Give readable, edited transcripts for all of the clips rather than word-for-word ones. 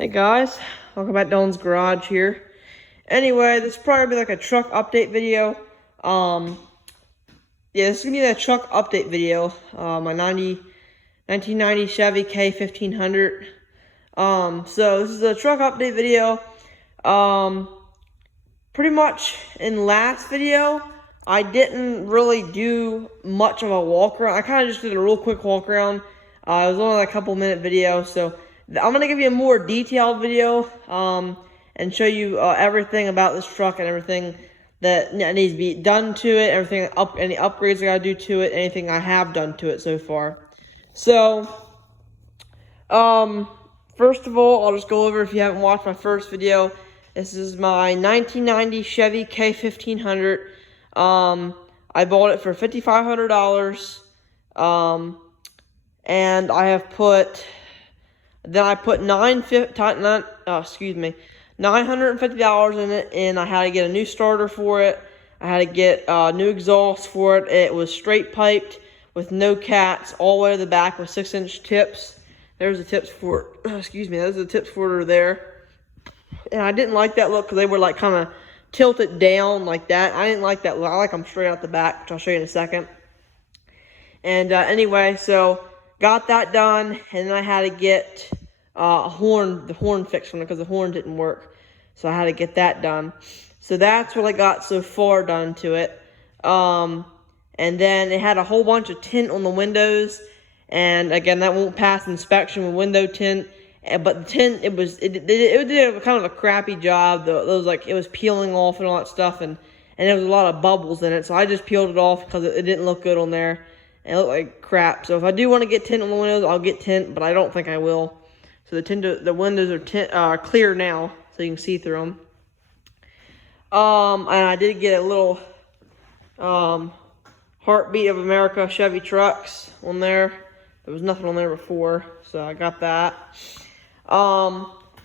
Hey guys, welcome back to Dylan's Garage here. Anyway, this will probably be like a truck update video. Yeah, this is gonna be a truck update video. My 1990 Chevy K1500. So this is a truck update video. Pretty much in last video, I didn't really do much of a walk around. I kind of just did a real quick walk around. It was only like a couple minute video, so I'm gonna give you a more detailed video and show you everything about this truck and everything that needs to be done to it, any upgrades I gotta do to it, anything I have done to it so far. So, first of all, I'll just go over, if you haven't watched my first video, this is my 1990 Chevy K1500. I bought it for $5,500. And I have put, then I put $950 in it, and I had to get a new starter for it. I had to get new exhaust for it. It was straight piped with no cats all the way to the back with 6-inch tips. There's the tips for it. Excuse me, those are the tips for it there. And I didn't like that look because they were like kind of tilted down like that. I didn't like that look. I like them straight out the back, which I'll show you in a second. And anyway, so got that done, and then I had to get the horn fixed on it because the horn didn't work. So I had to get that done. So that's what I got so far done to it. And then it had a whole bunch of tint on the windows. And again, that won't pass inspection with window tint. But the tint, it did a kind of a crappy job. It was peeling off and all that stuff, and there was a lot of bubbles in it. So I just peeled it off because it didn't look good on there. And it looked like crap. So if I do want to get tint on the windows, I'll get tint, but I don't think I will. So the windows are clear now, so you can see through them. And I did get a little Heartbeat of America Chevy trucks on there. There was nothing on there before, so I got that.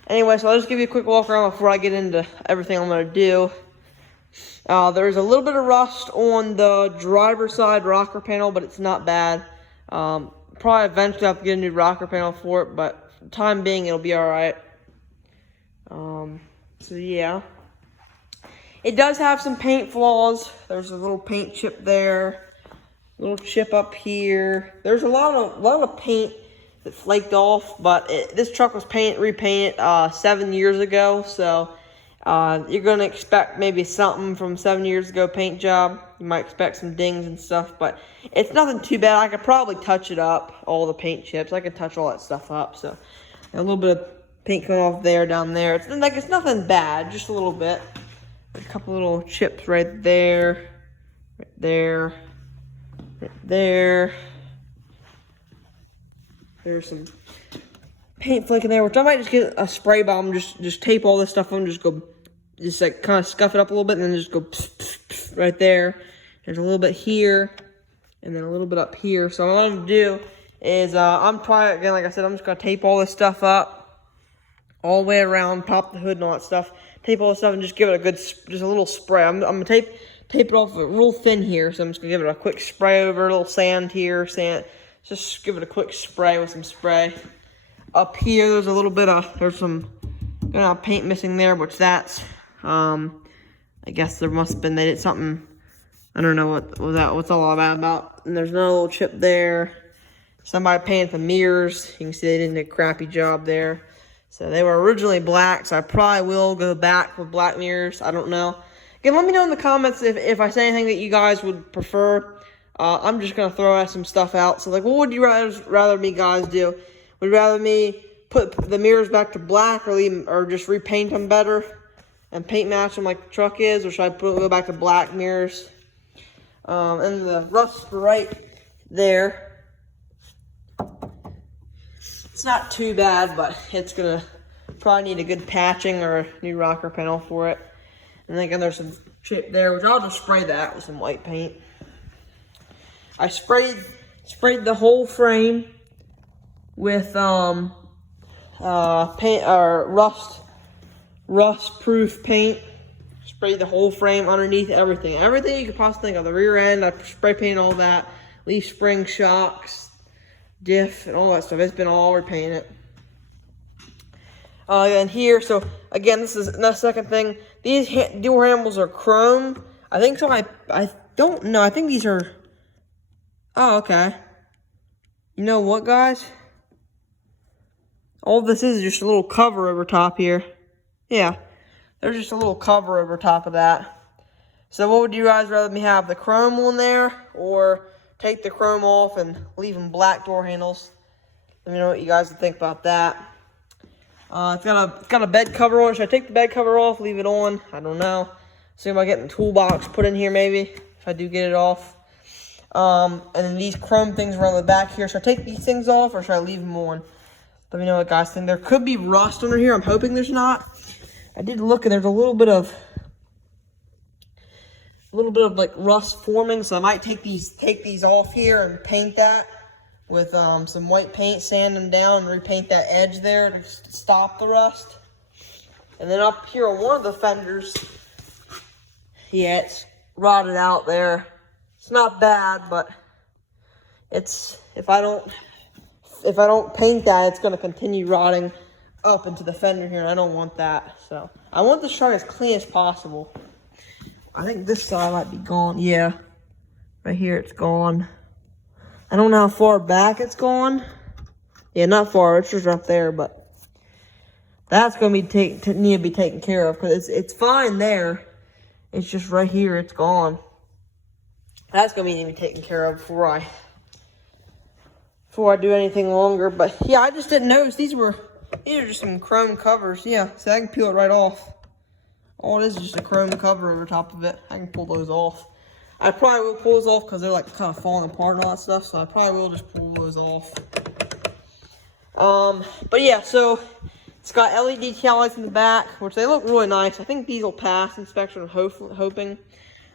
Anyway, so I'll just give you a quick walk around before I get into everything I'm going to do. There's a little bit of rust on the driver's side rocker panel, but it's not bad. Probably eventually I'll have to get a new rocker panel for it, but for the time being, it'll be alright. So yeah. It does have some paint flaws. There's a little paint chip there. A little chip up here. There's a lot of paint that flaked off, but this truck was repainted 7 years ago, so you're going to expect maybe something from 7 years ago paint job. You might expect some dings and stuff, but it's nothing too bad. I could probably touch it up, all the paint chips. I could touch all that stuff up, so a little bit of paint coming off there, down there. It's nothing bad, just a little bit. A couple little chips right there, right there, right there. There's some paint flaking there, which I might just get a spray bomb, just tape all this stuff on, just like kind of scuff it up a little bit, and then just go pss, pss, pss, right there. There's a little bit here, and then a little bit up here. So what I'm gonna do is, I'm probably, again, like I said, I'm just gonna tape all this stuff up, all the way around, pop the hood and all that stuff, tape all this stuff, and just give it just a little spray. I'm gonna tape it off real thin here, so I'm just gonna give it a quick spray over, a little sand here, just give it a quick spray with some spray. Up here, there's a little bit of, there's some paint missing there, which that's, I guess there must have been, they did something, I don't know what's all about. And there's another little chip there. Somebody painted the mirrors. You can see they did a crappy job there. So they were originally black, so I probably will go back with black mirrors. I don't know. Again, let me know in the comments if I say anything that you guys would prefer. I'm just going to throw out some stuff out. So, like, what would you rather me guys do? Would you rather me put the mirrors back to black or just repaint them better and paint match them like the truck is? Or should I go back to black mirrors? And the rust right there. It's not too bad, but it's going to probably need a good patching or a new rocker panel for it. And again, there's some chip there, which I'll just spray that with some white paint. I sprayed the whole frame with paint or rust-proof paint. Sprayed the whole frame underneath everything you could possibly think of. The rear end, I spray painted all that. Leaf spring shocks, diff, and all that stuff. It's been all repainted. And here, so again, this is the second thing. These door handles are chrome. I think so. I don't know. I think these are. Oh, okay. You know what, guys? All this is just a little cover over top here. Yeah, there's just a little cover over top of that. So what would you guys rather me have, the chrome on there, or take the chrome off and leave them black door handles? Let me know what you guys would think about that. It's got a bed cover on it. Should I take the bed cover off, leave it on? I don't know. See if I get the toolbox put in here maybe, if I do get it off. And then these chrome things are on the back here. Should I take these things off or should I leave them on? Let me know what guys think. There could be rust under here. I'm hoping there's not. I did look and there's a little bit of like rust forming, so I might take these off here and paint that with some white paint, sand them down, and repaint that edge there to stop the rust. And then up here on one of the fenders, yeah, it's rotted out there. It's not bad, but it's if I don't paint that, it's gonna continue rotting up into the fender here, and I don't want that. So I want this truck as clean as possible. I think this side might be gone. Yeah, right here it's gone. I don't know how far back it's gone. Yeah, not far. It's just up there, but that's gonna be need to be taken care of because it's fine there. It's just right here. It's gone. That's gonna need to be taken care of before I do anything longer. But yeah, I just didn't notice these are just some chrome covers. Yeah, so I can peel it right off. All it is just a chrome cover over top of it. I can pull those off. I probably will pull those off because they're like kind of falling apart and all that stuff. So I probably will just pull those off. But yeah, so it's got LED tail lights in the back, which they look really nice. I think these will pass inspection. I'm hoping.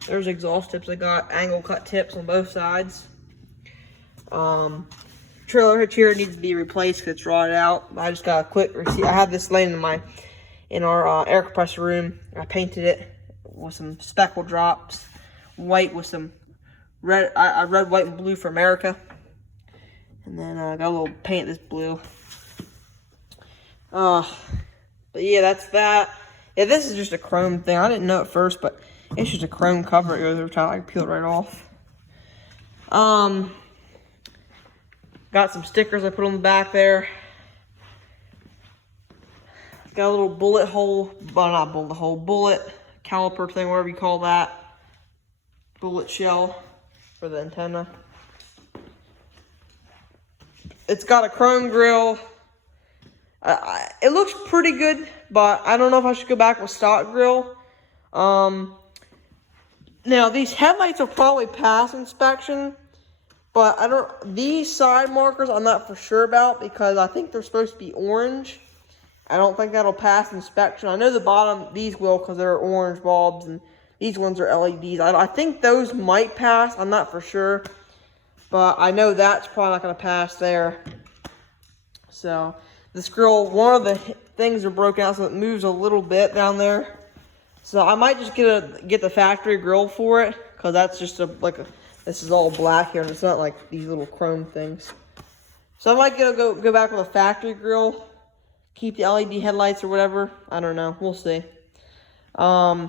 There's exhaust tips. I got angle cut tips on both sides. Trailer hitch here needs to be replaced because it's rotted out. I just got a quick receipt. I have this laying in our air compressor room. I painted it with some speckle drops, white with some red. I red, white, and blue for America, and then I got a little paint this blue. But yeah, that's that. Yeah, this is just a chrome thing. I didn't know at first, but it's just a chrome cover. It goes over top. I can peel it right off. Got some stickers I put on the back there. Got a little bullet hole, well, not bullet hole, bullet caliper thing, whatever you call that. Bullet shell for the antenna. It's got a chrome grill. It looks pretty good, but I don't know if I should go back with stock grill. Now these headlights will probably pass inspection, but these side markers I'm not for sure about because I think they're supposed to be orange. I don't think that'll pass inspection. I know the bottom, these will because they're orange bulbs, and these ones are LEDs. I think those might pass. I'm not for sure, but I know that's probably not going to pass there. So this grill, one of the things are broken out, so it moves a little bit down there. So I might just get the factory grill for it because that's just this is all black here, and it's not like these little chrome things. So I might go back with a factory grill. Keep the LED headlights or whatever. I don't know. We'll see. And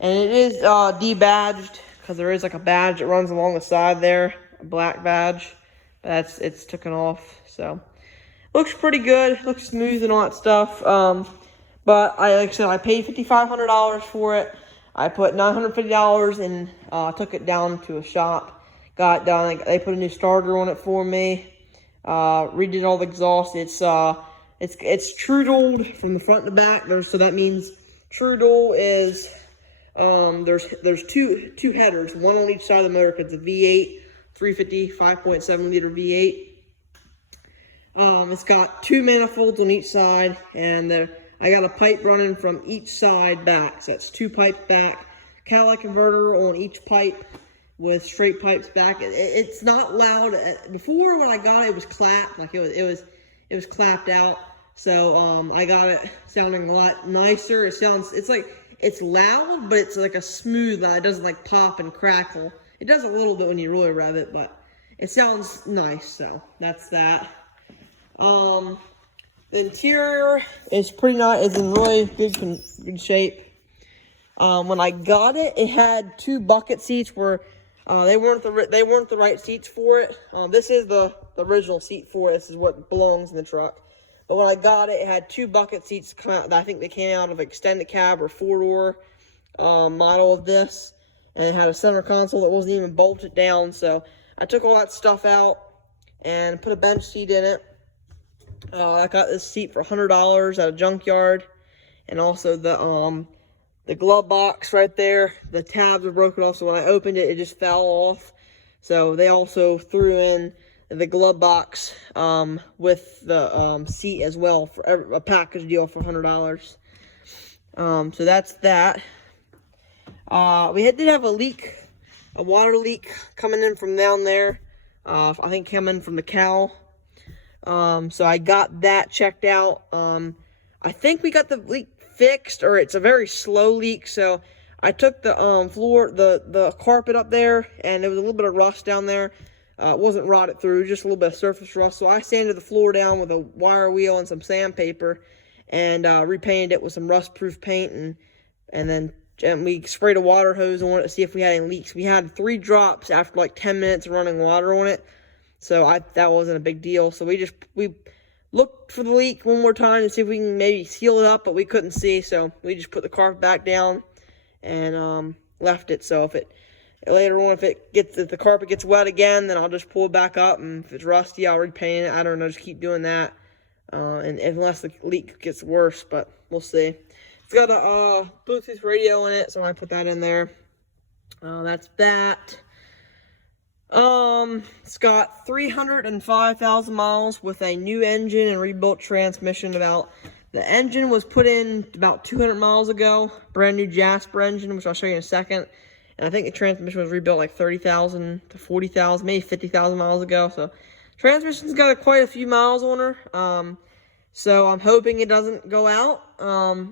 it is debadged because there is like a badge that runs along the side there, a black badge. But it's taken off. So looks pretty good. Looks smooth and all that stuff. But like I said, I paid $5,500 for it. I put $950 and took it down to a shop. Got it done. They put a new starter on it for me. Redid all the exhaust. It's true dualed from the front to back. So that means true dual is there's two headers, one on each side of the motor. It's a V8 350 5.7 liter V8. It's got two manifolds on each side, and I got a pipe running from each side back. So that's two pipes back. Catalytic converter on each pipe with straight pipes back. It's not loud. Before when I got it, it was clapped. Like it was clapped out. So I got it sounding a lot nicer. It's loud, but it's like a smooth loud. It doesn't like pop and crackle. It does a little bit when you really rev it, but it sounds nice. So that's that. The interior is pretty nice. It's in really good shape. When I got it, it had 2 bucket seats where they weren't the right seats for it. This is the original seat for it. This is what belongs in the truck. But when I got it, it had 2 bucket seats come out. I think they came out of extended cab or 4-door model of this, and it had a center console that wasn't even bolted down. So I took all that stuff out and put a bench seat in it. I got this seat for $100 at a junkyard, and also the glove box right there, the tabs are broken off, so when I opened it, it just fell off. So they also threw in the glove box with the seat as well for a package deal for $100. So that's that. We did have a leak, a water leak coming in from down there. I think coming from the cow. So I got that checked out. I think we got the leak fixed, or it's a very slow leak. So I took the floor, the carpet up there, and there was a little bit of rust down there. It wasn't rotted through, just a little bit of surface rust. So I sanded the floor down with a wire wheel and some sandpaper, and repainted it with some rust-proof paint, and then we sprayed a water hose on it to see if we had any leaks. We had 3 drops after like 10 minutes of running water on it, so that wasn't a big deal. So we looked for the leak one more time to see if we can maybe seal it up, but we couldn't see, so we just put the carpet back down and left it. So if later on, if the carpet gets wet again, then I'll just pull it back up, and if it's rusty, I'll repaint it. I don't know, just keep doing that, and unless the leak gets worse, but we'll see. It's got a Bluetooth radio in it, so I put that in there. That's that. It's got 305,000 miles with a new engine and rebuilt transmission. The engine was put in about 200 miles ago, brand new Jasper engine, which I'll show you in a second. And I think the transmission was rebuilt like 30,000 to 40,000, maybe 50,000 miles ago. So transmission's got quite a few miles on her. So I'm hoping it doesn't go out.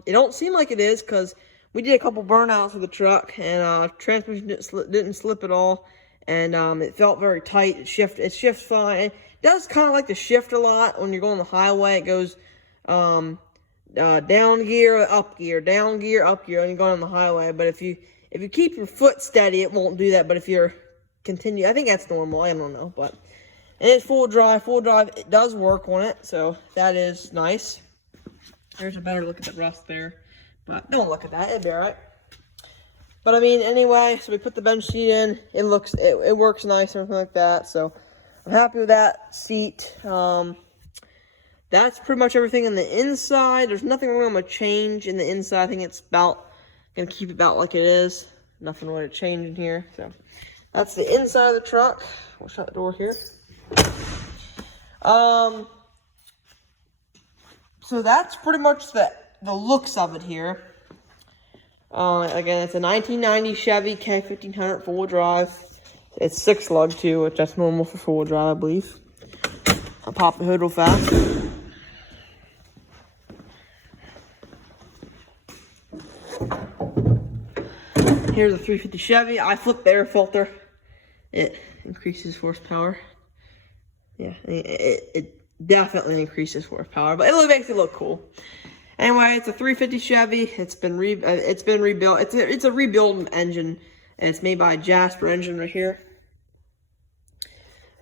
It don't seem like it is, because we did a couple burnouts with the truck, and transmission didn't slip at all. And it felt very tight. It shifts fine. It does kind of like to shift a lot when you're going on the highway. It goes down gear, up gear, down gear, up gear, and you're going on the highway. But if you keep your foot steady, it won't do that. But if you're I think that's normal. I don't know, but it's full drive. Full drive, it does work on it, so that is nice. There's a better look at the rust there, but don't look at that. It'll be all right. But I mean, anyway, so we put the bench seat in. It works nice and everything like that. So I'm happy with that seat. That's pretty much everything on the inside. There's nothing really I'm gonna change in the inside. I think it's gonna keep it about like it is. Nothing really to change in here. So that's the inside of the truck. We'll shut the door here. So that's pretty much the looks of it here. Again, it's a 1990 Chevy K1500 4-wheel drive. It's 6-lug too, which that's normal for 4-wheel drive, I believe. I'll pop the hood real fast. Here's a 350 Chevy. I flipped the air filter. It increases horsepower. Yeah, it definitely increases horsepower, but it makes it look cool. Anyway, it's a 350 Chevy. It's been rebuilt. It's a rebuild engine, and it's made by a Jasper engine right here.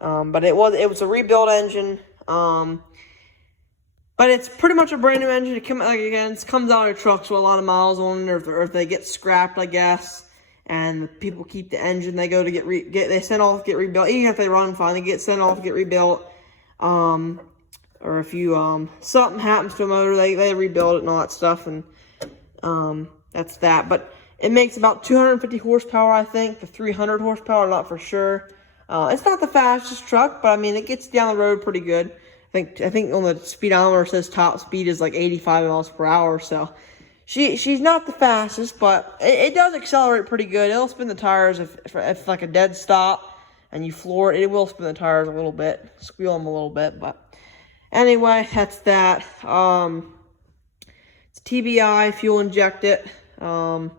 But it was a rebuild engine. But it's pretty much a brand new engine. It comes out of trucks with a lot of miles on it, or if they get scrapped, I guess. And the people keep the engine. They go to they send off, get rebuilt. Even if they run fine, they get sent off, get rebuilt. Or if something happens to a motor, they rebuild it and all that stuff, and that's that. But it makes about 250 horsepower, I think, to 300 horsepower, not for sure. It's not the fastest truck, but I mean, it gets down the road pretty good. I think on the speedometer it says top speed is like 85 miles per hour, so she's not the fastest, but it does accelerate pretty good. It'll spin the tires if like a dead stop and you floor it. It will spin the tires a little bit, squeal them a little bit, but anyway, that's that. It's TBI, fuel injected. Again,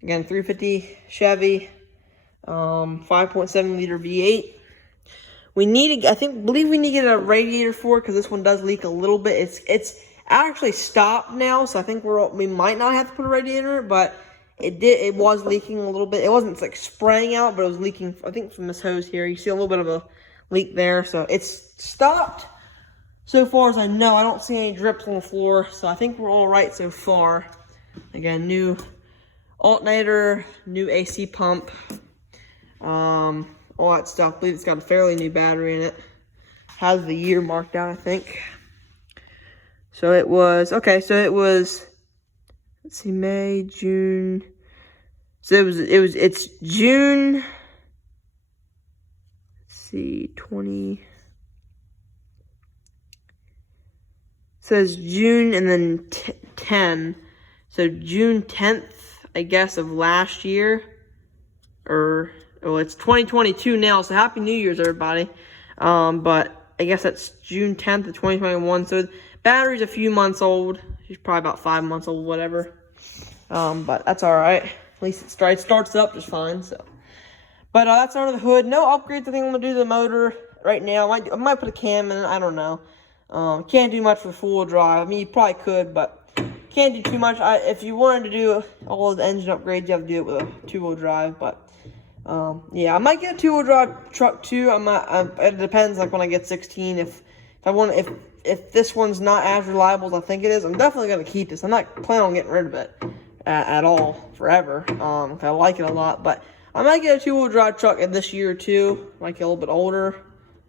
350 Chevy, 5.7 liter V8 believe we need to get a radiator for it because this one does leak a little bit. It's actually stopped now, so I think we might not have to put a radiator in it, but it was leaking a little bit. It wasn't like spraying out, but it was leaking, I think, from this hose here. You see a little bit of a leak there, so it's stopped. So far as I know, I don't see any drips on the floor, so I think we're all right so far. Again, new alternator, new AC pump, all that stuff. I believe it's got a fairly new battery in it. Has the year marked out, I think. So it was, let's see, May, June. So it's June, let's see, 20. Says June and then 10. So June 10th, I guess, of last year. It's 2022 now, so Happy New Year's, everybody. But I guess that's June 10th of 2021. So the battery's a few months old. She's probably about 5 months old, whatever. But that's all right. At least it starts up just fine. So, but that's under the hood. No upgrades. I think I'm gonna do the motor right now. I might put a cam in it. I don't know. Can't do much for full drive. I mean, you probably could, but can't do too much. If you wanted to do all of the engine upgrades, you have to do it with a 2-wheel drive. But yeah, I might get a 2-wheel drive truck too. It depends. Like when I get 16, if this one's not as reliable as I think it is, I'm definitely gonna keep this. I'm not planning on getting rid of it at all forever. I like it a lot, but I might get a 2-wheel drive truck in this year too. Might get a little bit older,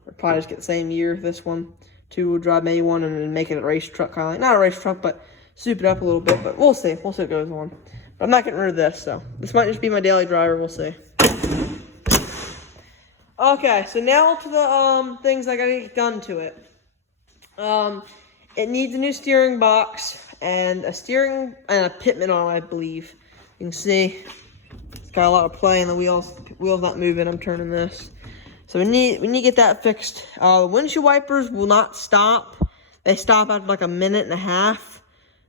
or probably just get the same year this one. 2-wheel drive maybe one, and then make it a race truck, kind of like, not a race truck, but soup it up a little bit. But we'll see what goes on. But I'm not getting rid of this, so this might just be my daily driver. We'll see. Okay, so now to the things I gotta get done to it. It needs a new steering box and a pitman arm, I believe. You can see it's got a lot of play in the wheels. The wheel's not moving. I'm turning this. So we need to get that fixed. The windshield wipers will not stop. They stop after like a minute and a half.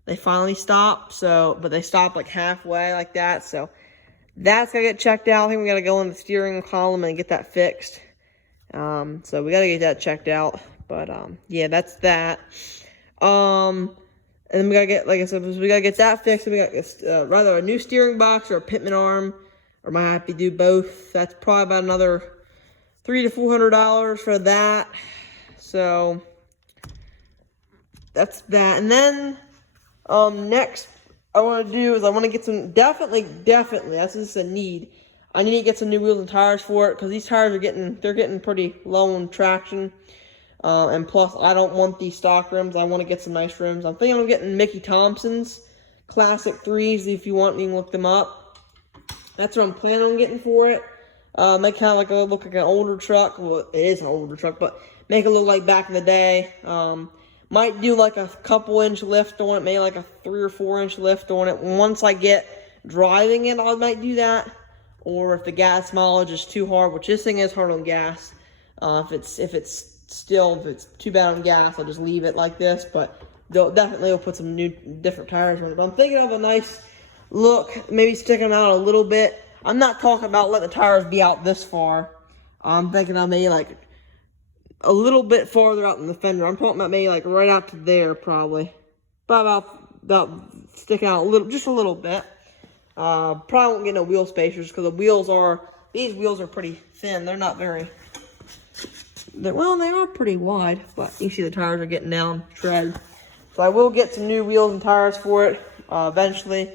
They finally stop. But they stop like halfway like that. So that's gotta get checked out. I think we gotta go in the steering column and get that fixed. So we gotta get that checked out. But yeah, that's that. And then we gotta get, like I said, we gotta get that fixed. We got rather a new steering box or a pitman arm, or might have to do both. That's probably about another $300 to $400 for that. So that's that. And then next I want to do is I want to get some definitely that's just a need. I need to get some new wheels and tires for it because these tires are getting pretty low on traction. And plus I don't want these stock rims. I want to get some nice rims. I'm thinking of getting Mickey Thompson's Classic 3s. If you want, you can look them up. That's what I'm planning on getting for it. Make kind of like look like an older truck. Well, it is an older truck, but make it look like back in the day. Might do like a couple inch lift on it, maybe like a 3 or 4 inch lift on it. Once I get driving it, I might do that. Or if the gas mileage is too hard, which this thing is hard on gas. If it's too bad on gas, I'll just leave it like this. But they'll definitely put some different tires on it. But I'm thinking of a nice look, maybe sticking them out a little bit. I'm not talking about letting the tires be out this far. I'm thinking of maybe like a little bit farther out than the fender. I'm talking about maybe like right out to there, probably. About sticking out just a little bit. Probably won't get no wheel spacers because these wheels are pretty thin. They're not very. They are pretty wide, but you see the tires are getting down tread. So I will get some new wheels and tires for it eventually.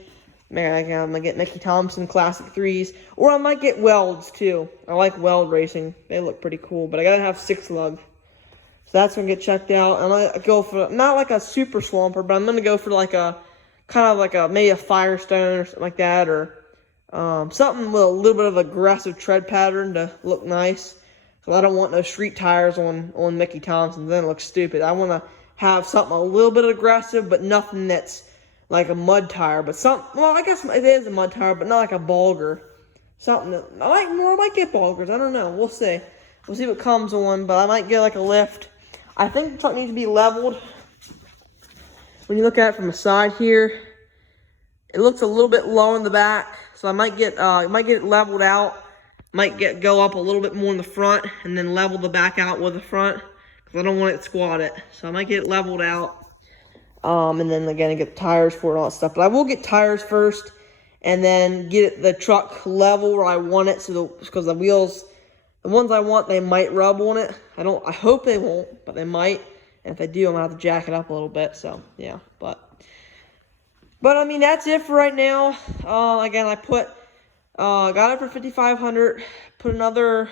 Maybe I'm gonna get Mickey Thompson Classic 3s, or I might get welds too. I like weld racing; they look pretty cool. But I gotta have 6 lug, so that's gonna get checked out. And I go for not like a super swamper, but I'm gonna go for like a kind of like maybe a Firestone or something like that, or something with a little bit of aggressive tread pattern to look nice. So I don't want no street tires on Mickey Thompson; then it looks stupid. I want to have something a little bit aggressive, but nothing that's like a mud tire, but I guess it is a mud tire, but not like a Bulger. Something that I might get Bulgers. I don't know. We'll see. We'll see what comes on, but I might get like a lift. I think the truck needs to be leveled. When you look at it from the side here, it looks a little bit low in the back, so I might get it leveled out. might go up a little bit more in the front and then level the back out with the front, because I don't want it squatted. So I might get it leveled out. And then again, get tires for it and all that stuff. But I will get tires first, and then get the truck level where I want it. So because the wheels, the ones I want, they might rub on it. I hope they won't, but they might. And if they do, I'm gonna have to jack it up a little bit. So yeah, but I mean, that's it for right now. Again, I got it for $5,500. Put another,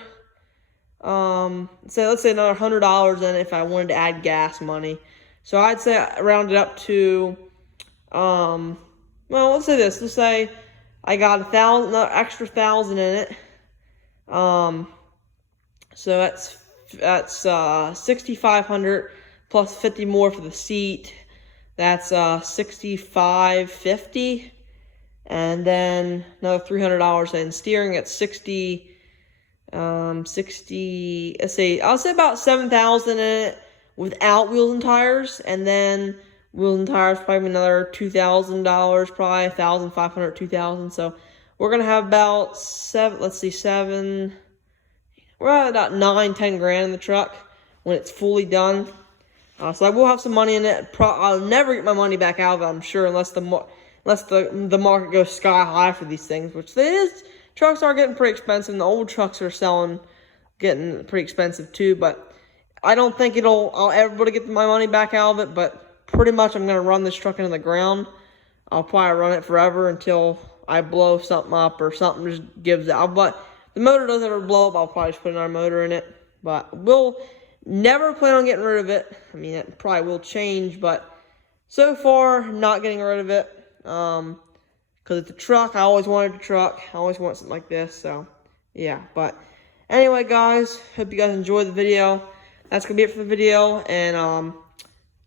let's say another $100 in it if I wanted to add gas money. So I'd say I round it up to, well, let's say this. Let's say I got another extra 1,000 in it. So that's $6,500 plus 50 more for the seat. That's $6,550, and then another $300 in steering at 60. Let's say I'll say about 7,000 in it without wheels and tires, and then wheels and tires probably another $2,000, probably 1,500, 2,000. So we're gonna have about we're at about 9-10 grand in the truck when it's fully done. So I will have some money in it. I'll never get my money back out of it, I'm sure, unless the market goes sky high for these things, which it is. Trucks are getting pretty expensive, and the old trucks are getting pretty expensive too. But I don't think I'll ever be able to get my money back out of it. But pretty much, I'm gonna run this truck into the ground. I'll probably run it forever until I blow something up or something just gives out. But the motor doesn't ever blow up, I'll probably just put another motor in it. But we'll never plan on getting rid of it. I mean, it probably will change, but so far, not getting rid of it. Because it's a truck. I always wanted a truck. I always want something like this. So, yeah. But anyway, guys, hope you guys enjoyed the video. That's going to be it for the video. And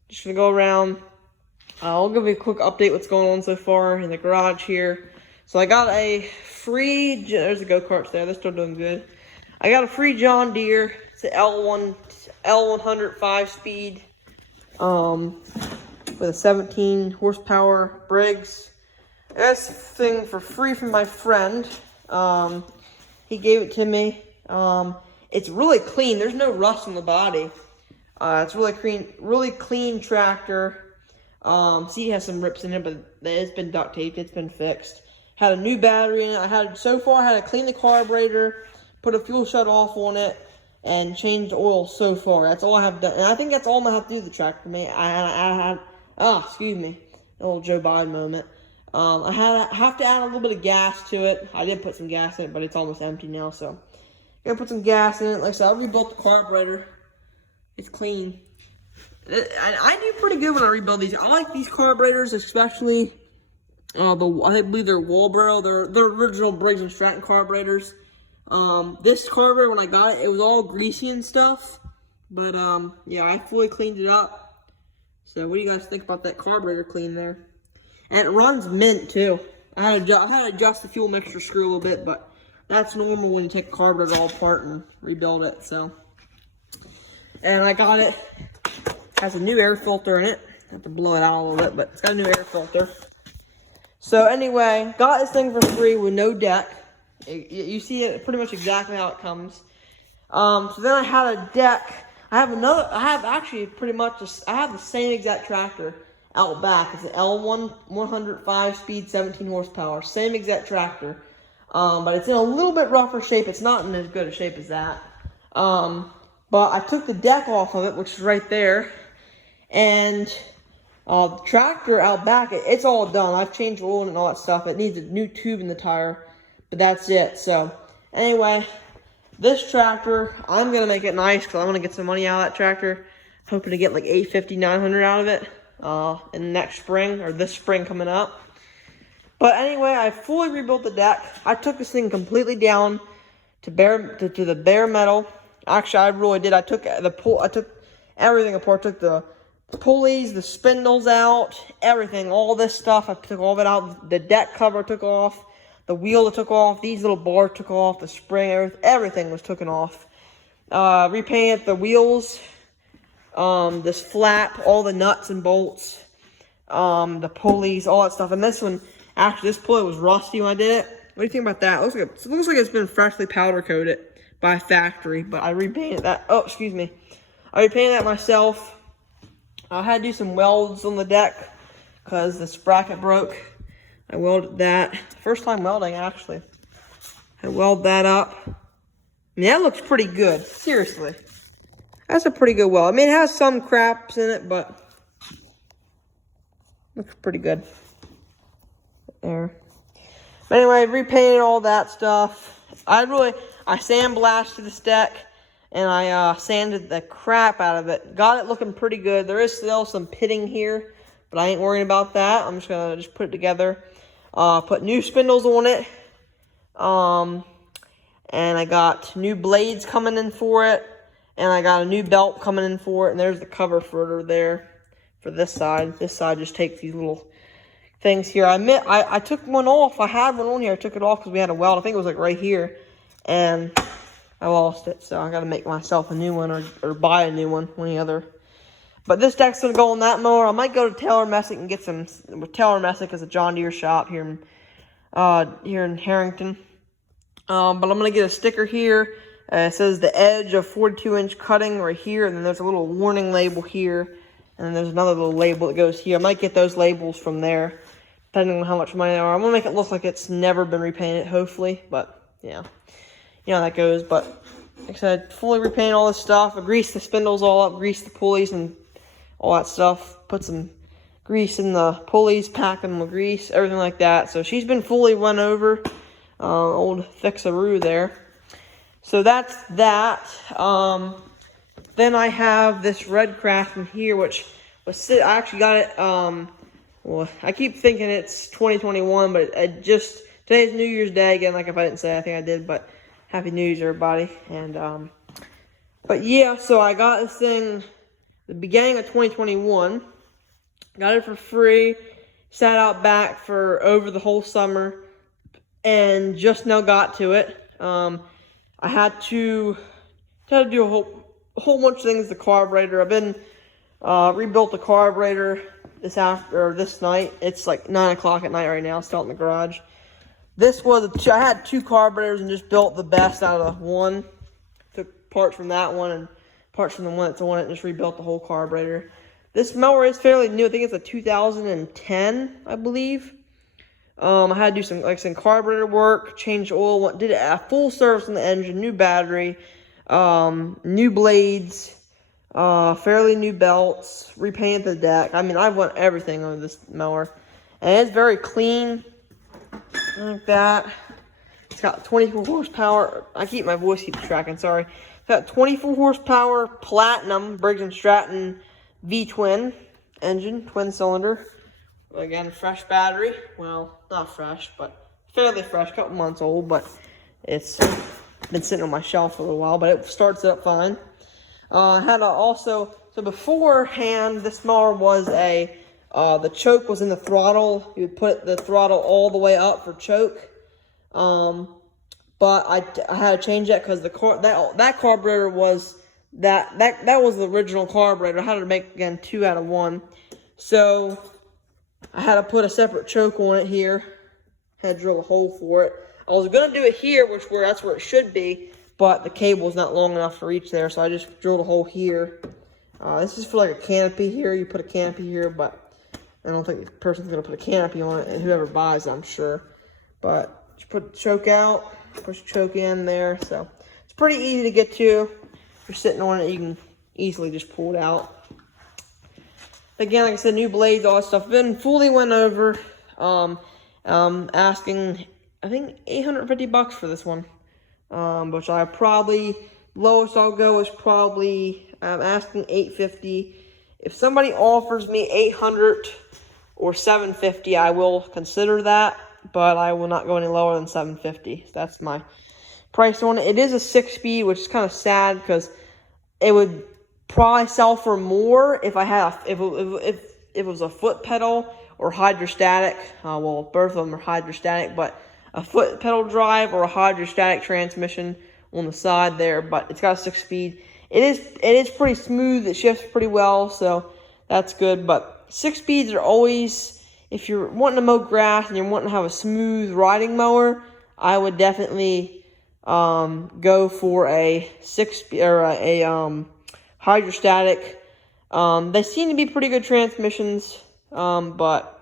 just going to go around. I'll give you a quick update what's going on so far in the garage here. So I got a free, there's the go-karts there. They're still doing good. I got a free John Deere. It's an L100 5-speed with a 17 horsepower Briggs. This thing for free from my friend. He gave it to me. It's really clean. There's no rust on the body. It's really clean tractor. See, it has some rips in it, but it's been duct taped. It's been fixed. Had a new battery in it. So far I had to clean the carburetor, put a fuel shut off on it, and change the oil so far. That's all I have done. And I think that's all I'm going to have to do with the tractor. Excuse me. A little Joe Biden moment. I have to add a little bit of gas to it. I did put some gas in it, but it's almost empty now, so gonna put some gas in it. Like I said, I rebuilt the carburetor. It's clean. I do pretty good when I rebuild these. I like these carburetors, especially I believe they're Walbro. They're original Briggs & Stratton carburetors. This carburetor, when I got it, it was all greasy and stuff. But yeah, I fully cleaned it up. So what do you guys think about that carburetor clean there? And it runs mint too. I had to adjust the fuel mixture screw a little bit, but that's normal when you take a carburetor all apart and rebuild it. So, and I got it. Has a new air filter in it. I have to blow it out a little bit, but it's got a new air filter. So anyway, got this thing for free with no deck. You see it pretty much exactly how it comes. So then I had a deck. I have the same exact tractor out back. It's an L100 5-speed, 17 horsepower. Same exact tractor. But it's in a little bit rougher shape. It's not in as good a shape as that. But I took the deck off of it, which is right there. And the tractor out back, it's all done. I've changed oil and all that stuff. It needs a new tube in the tire. But that's it. So, anyway, this tractor, I'm going to make it nice because I want to get some money out of that tractor. Hoping to get like $850, $900 out of it in next spring, or this spring coming up. But anyway, I fully rebuilt the deck. I took this thing completely down to the bare metal. Actually, I really did. I took everything apart. Took the pulleys, the spindles out, everything, all this stuff. I took all of it out. The deck cover took off. The wheel took off. These little bars took off. The spring, everything was taken off. Repainted the wheels. This flap, all the nuts and bolts, the pulleys, all that stuff. And this one, actually, this pulley was rusty when I did it. do you think about that? It looks like it's been freshly powder coated by factory, but I repainted that. Oh, excuse me. I repainted that myself. I had to do some welds on the deck because the sprocket broke. I welded that. First time welding, actually. I weld that up. I mean, that looks pretty good. Seriously. That's a pretty good weld. I mean, it has some craps in it, but looks pretty good. There. But anyway, repainted all that stuff. I sandblasted this deck, and I sanded the crap out of it. Got it looking pretty good. There is still some pitting here, but I ain't worrying about that. I'm just gonna put it together. Put new spindles on it. And I got new blades coming in for it. And I got a new belt coming in for it. And there's the cover footer there for this side. This side just takes these little things here. I took one off. I had one on here. I took it off because we had a weld. I think it was like right here. And I lost it. So I got to make myself a new one or buy a new one or the other. But this deck's going to go on that mower. I might go to Taylor Messick and get some. Taylor Messick is a John Deere shop here in Harrington. But I'm going to get a sticker here. It says the edge of 42-inch cutting right here. And then there's a little warning label here. And then there's another little label that goes here. I might get those labels from there, depending on how much money they are. I'm going to make it look like it's never been repainted, hopefully. But, yeah. You know how that goes. But, like I said, fully repainted all this stuff. I greased the spindles all up, greased the pulleys and all that stuff. Put some grease in the pulleys, pack them with grease, everything like that. So she's been fully run over. Old fixaroo there. So that's that. Then I have this red craft in here, which I actually got it. Well, I keep thinking it's 2021, but today's New Year's Day again. Like if I didn't say, I think I did. But Happy New Year's, everybody. And but yeah, so I got this thing the beginning of 2021. Got it for free. Sat out back for over the whole summer, and just now got to it. I had to do a whole bunch of things. The carburetor. I've been rebuilt the carburetor this night. It's like 9 o'clock at night right now. Still in the garage. I had two carburetors and just built the best out of the one. Took parts from that one and parts from the one that's on it and just rebuilt the whole carburetor. This mower is fairly new. I think it's a 2010, I believe. I had to do some carburetor work, change oil, did a full service on the engine, new battery, new blades, fairly new belts, repainted the deck. I mean, I've went everything on this mower. And it's very clean, like that. It's got 24 horsepower. My voice keeps tracking, sorry. It's got 24 horsepower Platinum Briggs & Stratton V-twin engine, twin cylinder. Again, fresh battery. Well, not fresh, but fairly fresh. Couple months old, but it's been sitting on my shelf for a little while. But it starts up fine. So beforehand, this mower was the choke was in the throttle. You would put the throttle all the way up for choke. But I had to change that because that carburetor was that was the original carburetor. I had to make again 2 out of 1. So I had to put a separate choke on it here. Had to drill a hole for it. I was gonna do it here, that's where it should be, but the cable's not long enough to reach there, so I just drilled a hole here. This is for like a canopy here. You put a canopy here, but I don't think the person's gonna put a canopy on it, and whoever buys it, I'm sure. But just put the choke out, push the choke in there. So it's pretty easy to get to. If you're sitting on it, you can easily just pull it out. Again, like I said, new blades, all that stuff. Been fully went over. Asking, I think, $850 for this one. Which I probably, lowest I'll go is probably, I'm asking $850. If somebody offers me $800 or $750, I will consider that. But I will not go any lower than $750. So that's my price on it. It is a 6-speed, which is kind of sad because it would probably sell for more if I had if it was a foot pedal or hydrostatic. Well, both of them are hydrostatic, but a foot pedal drive or a hydrostatic transmission on the side there. But it's got a 6-speed. It is pretty smooth. It shifts pretty well, so that's good. But 6 speeds are always, if you're wanting to mow grass and you're wanting to have a smooth riding mower, I would definitely go for a hydrostatic. They seem to be pretty good transmissions, but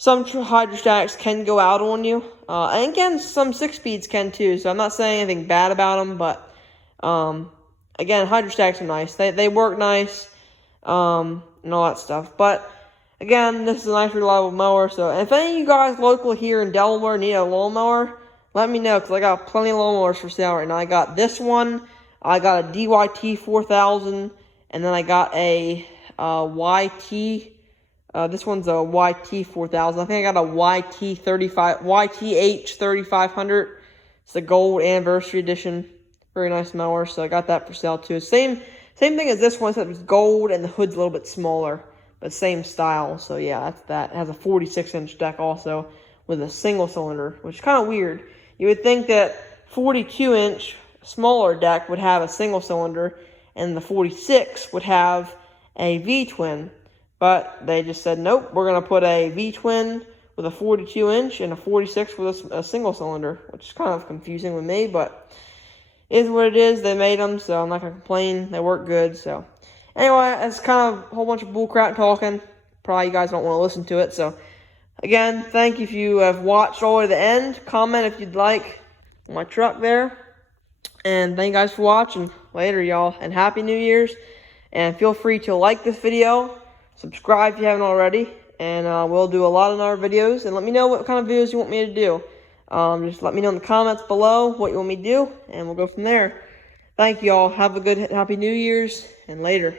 some hydrostatics can go out on you. And again, some 6-speeds can too, so I'm not saying anything bad about them, but again, hydrostatics are nice. They work nice, and all that stuff. But again, this is a nice, reliable mower. So if any of you guys local here in Delaware need a lawnmower, let me know, because I got plenty of lawnmowers for sale right now. I got this one, I got a DYT 4000, and then I got a YT. This one's a YT 4000. I think I got a YTH 3500. It's the gold anniversary edition. Very nice mower. So I got that for sale too. Same thing as this one, except it's gold and the hood's a little bit smaller, but same style. So yeah, that's that. It has a 46-inch deck also with a single cylinder, which is kind of weird. You would think that 42-inch smaller deck would have a single cylinder, and the 46 would have a V-twin. But they just said, nope, we're going to put a V-twin with a 42-inch and a 46 with a single cylinder, which is kind of confusing with me, but it is what it is. They made them, so I'm not going to complain. They work good, so. Anyway, it's kind of a whole bunch of bullcrap talking. Probably you guys don't want to listen to it, so. Again, thank you if you have watched all the way to the end. Comment if you'd like on my truck there. And thank you guys for watching. Later, y'all, and Happy New Year's. And feel free to like this video. Subscribe if you haven't already, and we'll do a lot of our videos. And let me know what kind of videos you want me to do. Just let me know in the comments below what you want me to do, and we'll go from there. Thank you all. Have a good Happy New Year's, and later.